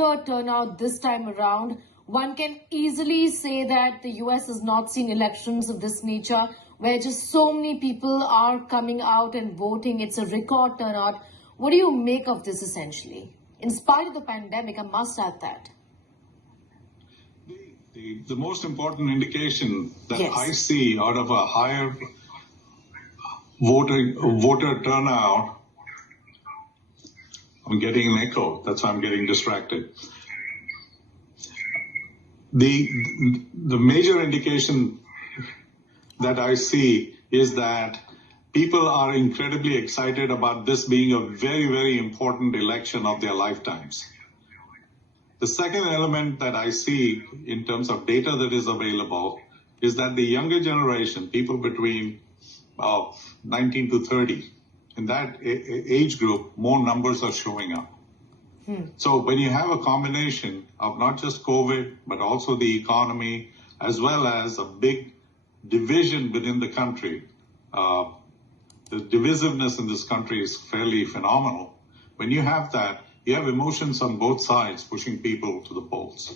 turnout this time around. One can easily say that the US has not seen elections of this nature where just so many people are coming out and voting. It's a record turnout. What do you make of this essentially? In spite of the pandemic, I must add that. The most important indication that Yes. I see out of a higher voter turnout, I'm getting an echo. That's why I'm getting distracted. The major indication that I see is that people are incredibly excited about this being a very, very important election of their lifetimes. The second element that I see in terms of data that is available is that the younger generation, people between 19 to 30, in that age group, more numbers are showing up. So when you have a combination of not just COVID, but also the economy, as well as a big division within the country, the divisiveness in this country is fairly phenomenal. When you have that, you have emotions on both sides pushing people to the polls.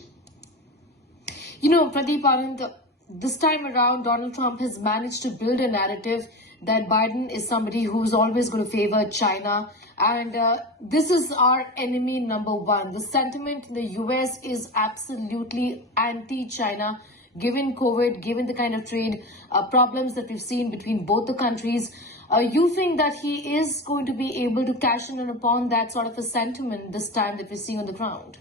You know, Pradeep Anand, this time around, Donald Trump has managed to build a narrative that Biden is somebody who's always going to favor China. And this is our enemy number one. The sentiment in the US is absolutely anti-China, given COVID, given the kind of trade problems that we've seen between both the countries. You think that he is going to be able to cash in upon that sort of a sentiment this time that we're seeing on the ground?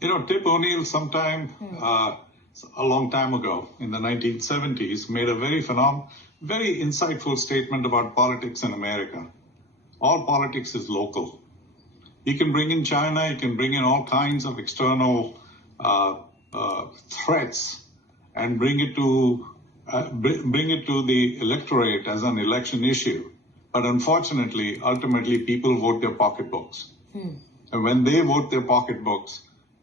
You know, Tip O'Neill sometime a long time ago in the 1970s made a very insightful statement about politics in America. All politics is local. You can bring in China, you can bring in all kinds of external threats and bring it to the electorate as an election issue. But unfortunately, ultimately, people vote their pocketbooks. And when they vote their pocketbooks,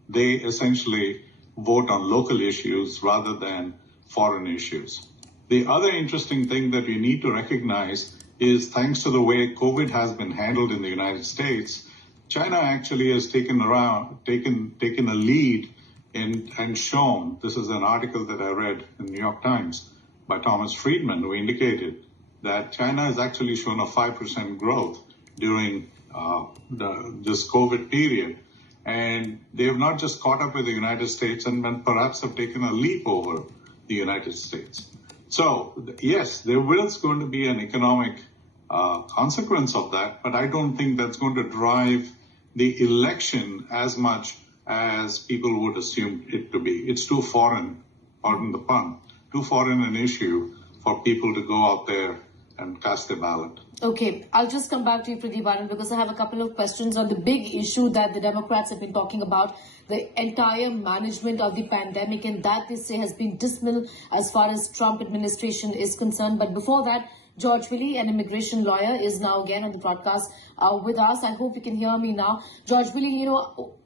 they essentially vote on local issues rather than foreign issues. The other interesting thing that we need to recognize is, thanks to the way COVID has been handled in the United States, China actually has taken a lead and shown, this is an article that I read in the New York Times by Thomas Friedman, who indicated that China has actually shown a 5% growth during this COVID period. And they have not just caught up with the United States and perhaps have taken a leap over the United States. So, yes, there is going to be an economic consequence of that, but I don't think that's going to drive the election as much as people would assume it to be. It's too foreign, pardon the pun, too foreign an issue for people to go out there and cast their ballot. Okay, I'll just come back to you, Pradeep Anand, because I have a couple of questions on the big issue that the Democrats have been talking about, the entire management of the pandemic, and that they say has been dismal as far as Trump administration is concerned. But before that, George Willie, an immigration lawyer, is now again on the broadcast with us. I hope you can hear me now. George Willie, you know,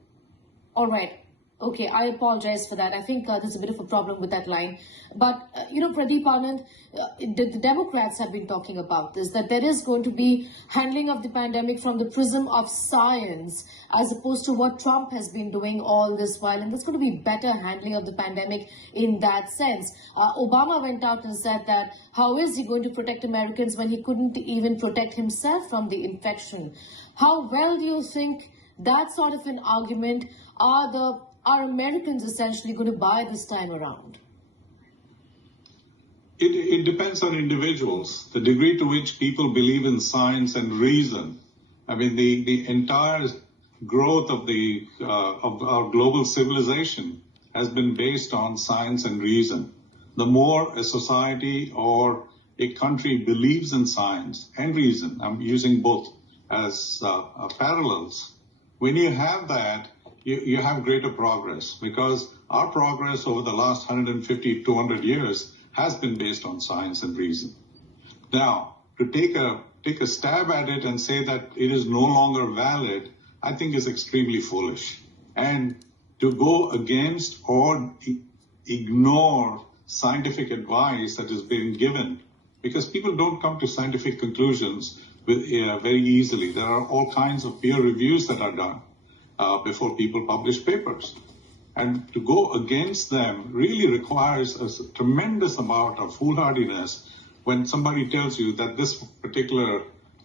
all right. Okay, I apologize for that. I think there's a bit of a problem with that line. But, you know, Pradeep Anand, the Democrats have been talking about this, that there is going to be handling of the pandemic from the prism of science, as opposed to what Trump has been doing all this while. And there's going to be better handling of the pandemic in that sense. Obama went out and said that how is he going to protect Americans when he couldn't even protect himself from the infection? How well do you think that sort of an argument are Americans essentially going to buy this time around? It depends on individuals, the degree to which people believe in science and reason. I mean, the entire growth of our global civilization has been based on science and reason. The more a society or a country believes in science and reason, I'm using both as parallels, when you have that, you have greater progress, because our progress over the last 150, 200 years has been based on science and reason. Now, to take a stab at it and say that it is no longer valid, I think is extremely foolish. And to go against or ignore scientific advice that is being given, because people don't come to scientific conclusions very easily. There are all kinds of peer reviews that are done. before people publish papers. And to go against them really requires a tremendous amount of foolhardiness when somebody tells you that this particular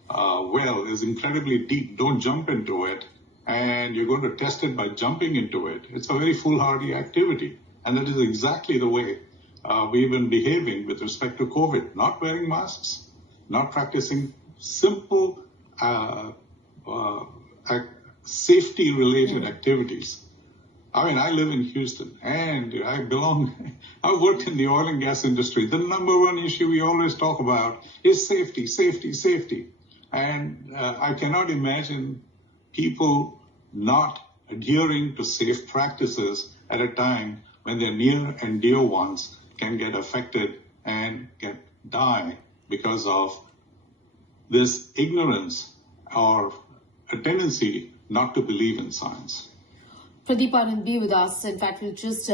well is incredibly deep, don't jump into it, and you're going to test it by jumping into it. It's a very foolhardy activity. And that is exactly the way we've been behaving with respect to COVID. Not wearing masks, not practicing simple safety-related activities. I mean, I live in Houston, and I worked in the oil and gas industry. The number one issue we always talk about is safety, safety, safety. And I cannot imagine people not adhering to safe practices at a time when their near and dear ones can get affected and can die because of this ignorance or a tendency not to believe in science. Pradeep Anand be with us. In fact, we'll just